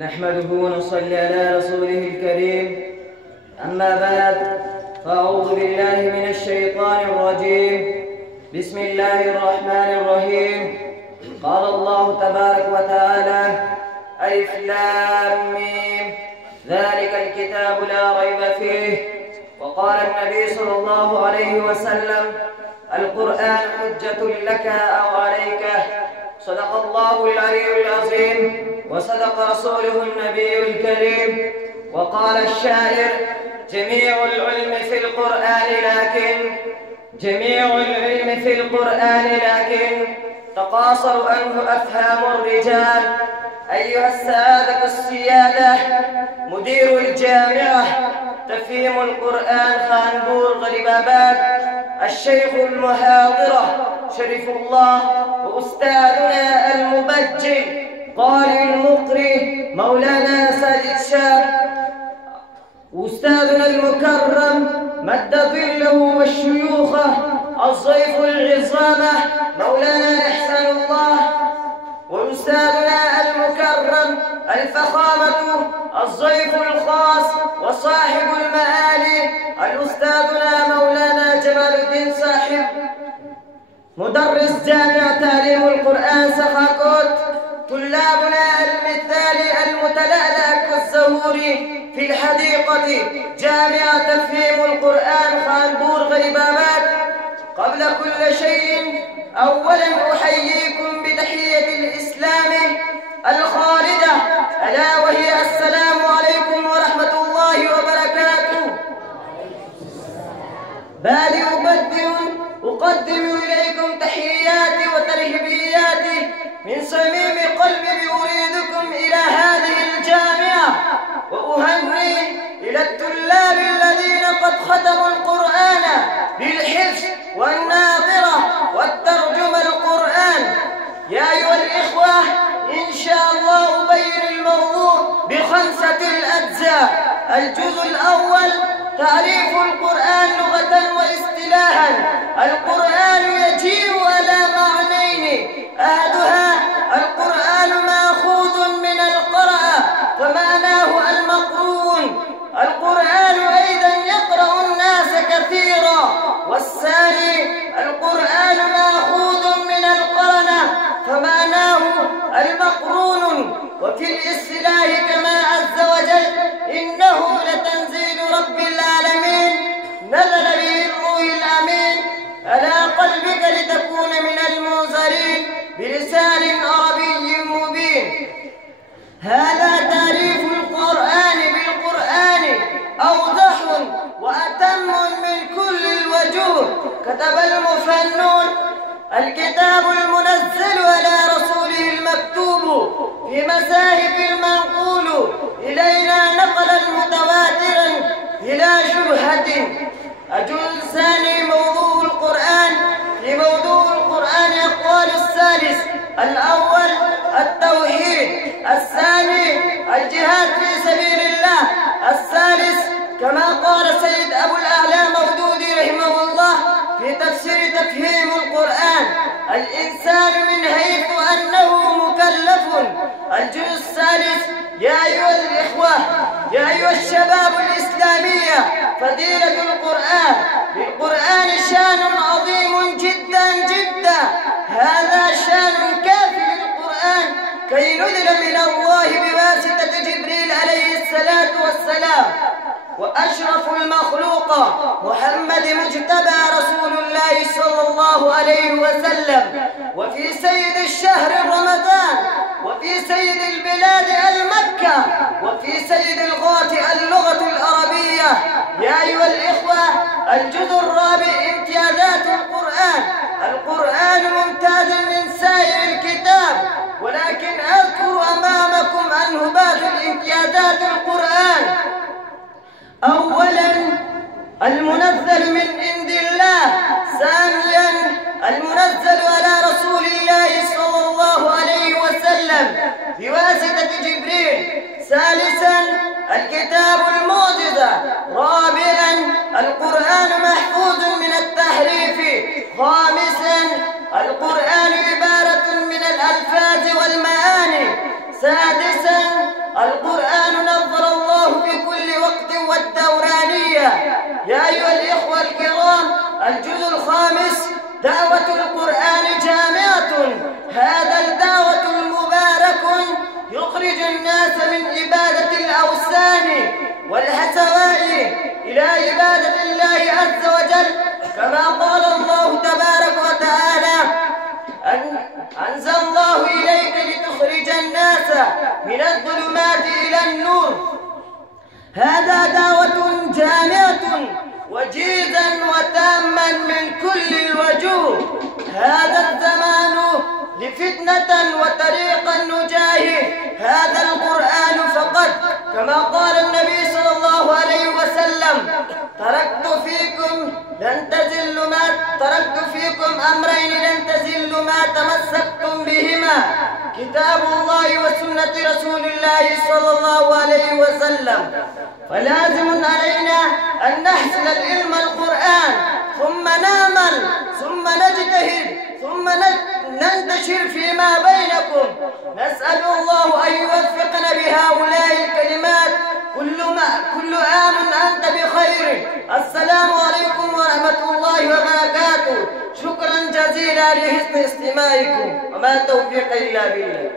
نحمده ونصلي على رسوله الكريم. أما بعد، فأعوذ بالله من الشيطان الرجيم. بسم الله الرحمن الرحيم. قال الله تبارك وتعالى: ألف لام ميم ذلك الكتاب لا ريب فيه. وقال النبي صلى الله عليه وسلم: القرآن حجة لك أو عليك. صدق الله العلي العظيم، وصدق رسوله النبي الكريم. وقال الشاعر: جميع العلم في القرآن لكن تقاصر عنه أفهام الرجال. أيها السعادة السيادة، مدير الجامعة تفهيم القرآن خانبور غريباباد، الشيخ المحاضرة شريف الله، وأستاذنا المبجل قارئ المقري مولانا ساجد شاب، وأستاذنا المكرم مد ظله والشيوخة الضيف العظامة مولانا إحسان الله، وأستاذنا المكرم الفخامة الضيف الخاص وصاحب المعالي الأستاذنا مولانا جمال الدين صاحب مدرس جامعة تعليم القرآن سخاكوت، طلابنا المثالي المتلألأ كالزهور في الحديقة جامعة تفهيم القرآن خانبور غريباباد. قبل كل شيء أولا أحييكم بتحية الإسلام الخالدة، ألا وهي السلام عليكم ورحمة الله وبركاته. بل أقدم إليكم تحياتي وترحيبياتي من صميم قلبي، أريدكم إلى هذه الجامعة، وأهني إلى الطلاب الذين قد ختموا القرآن بالحفظ والناظرة والترجمة القرآن. يا أيها الإخوة، إن شاء الله أبين الموضوع ب5 الأجزاء. الجزء الأول: تعريف القرآن لغة واصطلاحا. القرآن يجيء على معنيين: أحدها القرآن مأخوذ من القراءة فمعناه المقرون، القرآن أيضا يقرأ الناس كثيرا. والثاني القرآن مأخوذ من القرنة فمعناه المقرون. وفي الاصطلاح كما عز وجل: إنه لتنزيل رب العالمين نزل به الروح الأمين على قلبك لتكون من المنذرين بلسان عربي مبين. هذا تعريف القرآن بالقرآن أوضح وأتم من كل الوجوه. كتب المفنون: الكتاب المنزل على رسوله المكتوب في مصاحف المنقول إلينا نقلا متواترا بلا شبهة. الجزء الثاني: موضوع القرآن. في موضوع القرآن أقوال الثالث: الأول التوحيد، الثاني الجهاد في سبيل الله، الثالث كما قال سيد أبو الأعلى مودودي رحمه الله في تفسير تفهيم القرآن: الإنسان من حيث أنه مكلف. الجزء الثالث: يا أيها الإخوة، يا أيها الشباب الإسلامية، فضيلة القرآن. للقرآن شان عظيم جدا جدا. هذا شان كافي للقرآن كي نزل من الله بواسطة جبريل عليه الصلاة والسلام. وأشرف المخلوق محمد مجتبى رسول الله صلى الله عليه وسلم، وفي سيد الشهر رمضان، وفي سيد البلاد المكة، وفي سيد الغات اللغة العربية. يا أيها الإخوة، الجزء الرابع: امتيازات القرآن. القرآن ممتاز من سائر الكتاب، ولكن أذكر أمامكم عن بعض الامتيازات القرآن. أولا: المنزل من عند الله. ثانيا: المنزل على رسول الله صلى الله عليه وسلم بواسطة جبريل. ثالثا: الكتاب المعجزة. رابعا: القرآن محفوظ من التحريف. خامسا: القرآن عبارة من الألفاظ والمعاني. سادسا: يا أيها الإخوة الكرام، الجزء الخامس دعوة القرآن جامعة. هذا الدعوة المبارك يخرج الناس من عبادة الأوثان والحسواء إلى عبادة الله عز وجل، كما قال الله تبارك وتعالى: أنزل الله إليك لتخرج الناس من الظلمات إلى النور. هذا دعوة جامعة وجيزا وتاما من كل الوجوه. هذا الزمان لفتنة وطريق النجاه هذا القرآن فقط، كما قال النبي صلى الله عليه وسلم: تركت فيكم أمرين لن تزلوا ما تمسكتم بهما، كتاب الله وسنة رسول الله صلى الله عليه وسلم. فلازم علينا أن نحصل العلم القرآن، ثم نعمل، ثم نجتهد، ثم ننتشر فيما بينكم. نسأل الله أن يوفقنا بهؤلاء الكلمات. كل عام أنت بخير. السلام عليكم ورحمة الله وبركاته. شكرا جزيلا لحسن استماعكم، وما توفيق إلا بالله.